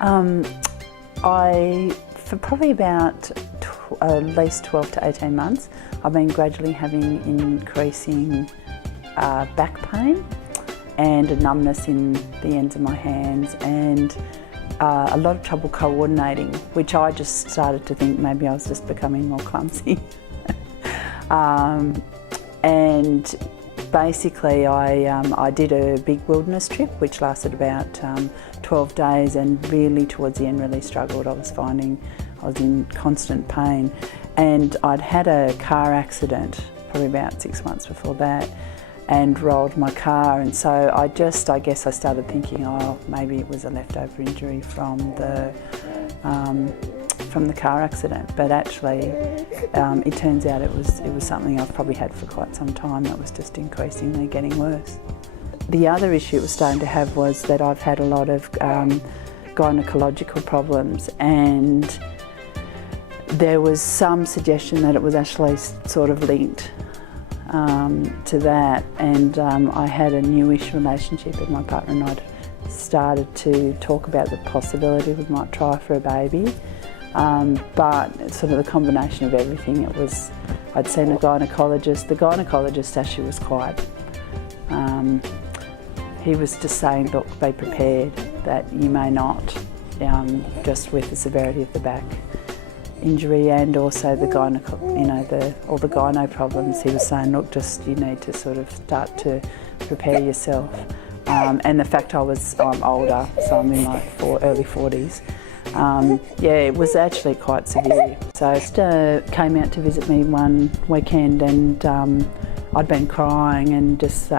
Um, for probably about at least 12 to 18 months, I've been gradually having increasing back pain and a numbness in the ends of my hands and a lot of trouble coordinating, which I just started to think maybe I was just becoming more clumsy. And basically I did a big wilderness trip which lasted about 12 days and really towards the end really struggled. I was finding I was in constant pain, and I'd had a car accident probably about 6 months before that and rolled my car, and so I guess I started thinking, oh, maybe it was a leftover injury from the car accident, but actually it turns out it was something I've probably had for quite some time that was just increasingly getting worse. The other issue it was starting to have was that I've had a lot of gynecological problems, and there was some suggestion that it was actually sort of linked to that, and I had a newish relationship with my partner, and I'd started to talk about the possibility we might try for a baby. But sort of the combination of everything, I'd seen a gynaecologist. The gynaecologist actually was quite, he was just saying, look, be prepared that you may not, just with the severity of the back injury and also the all the gyno problems. He was saying, look, just you need to sort of start to prepare yourself. And the fact I'm older, so I'm in my early 40s. Yeah, it was actually quite severe. So Sister came out to visit me one weekend, and I'd been crying and just,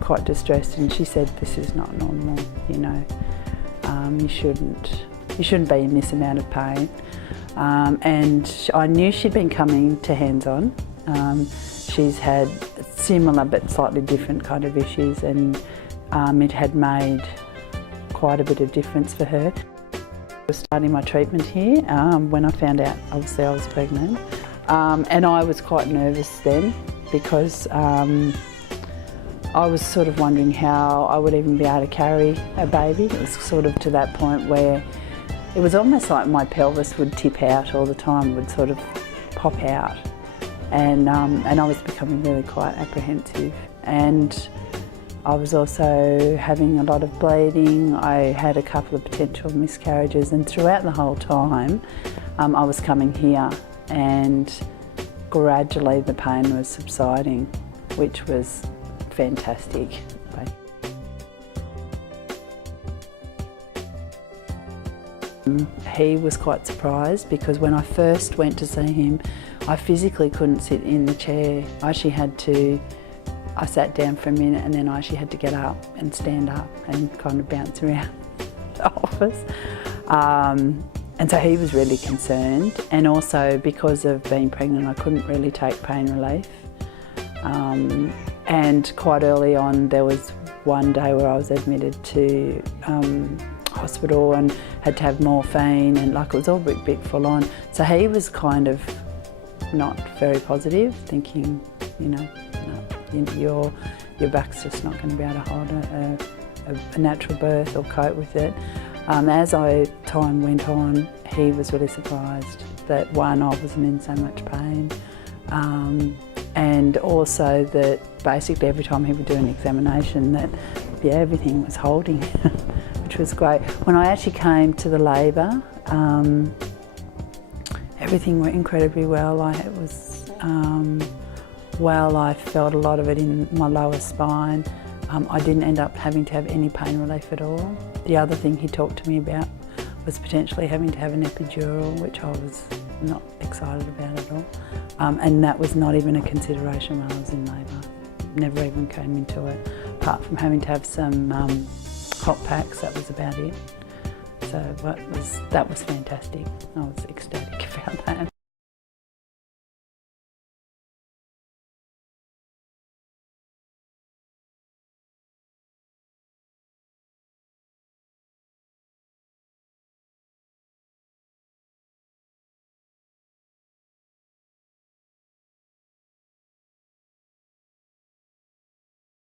quite distressed, and she said, this is not normal, you shouldn't be in this amount of pain. And I knew she'd been coming to hands-on. She's had similar but slightly different kind of issues, and it had made quite a bit of difference for her. I was starting my treatment here when I found out, obviously, I was pregnant. And I was quite nervous then because I was sort of wondering how I would even be able to carry a baby. It was sort of to that point where it was almost like my pelvis would tip out all the time, would sort of pop out. And I was becoming really quite apprehensive. And I was also having a lot of bleeding. I had a couple of potential miscarriages, and throughout the whole time I was coming here, and gradually the pain was subsiding, which was fantastic. He was quite surprised because when I first went to see him, I physically couldn't sit in the chair. I sat down for a minute, and then I actually had to get up and stand up and kind of bounce around the office. And so he was really concerned, and also because of being pregnant I couldn't really take pain relief. And quite early on there was one day where I was admitted to hospital and had to have morphine, and it was all a bit full on. So he was kind of not very positive, thinking, no, your back's just not going to be able to hold a natural birth or cope with it. As time went on, he was really surprised that, one, I wasn't in so much pain, and also that basically every time he would do an examination that, everything was holding, which was great. When I actually came to the labour, everything went incredibly well. I felt a lot of it in my lower spine. I didn't end up having to have any pain relief at all. The other thing he talked to me about was potentially having to have an epidural, which I was not excited about at all. And that was not even a consideration when I was in labour. Never even came into it, apart from having to have some hot packs. That was about it. So that was fantastic. I was ecstatic about that.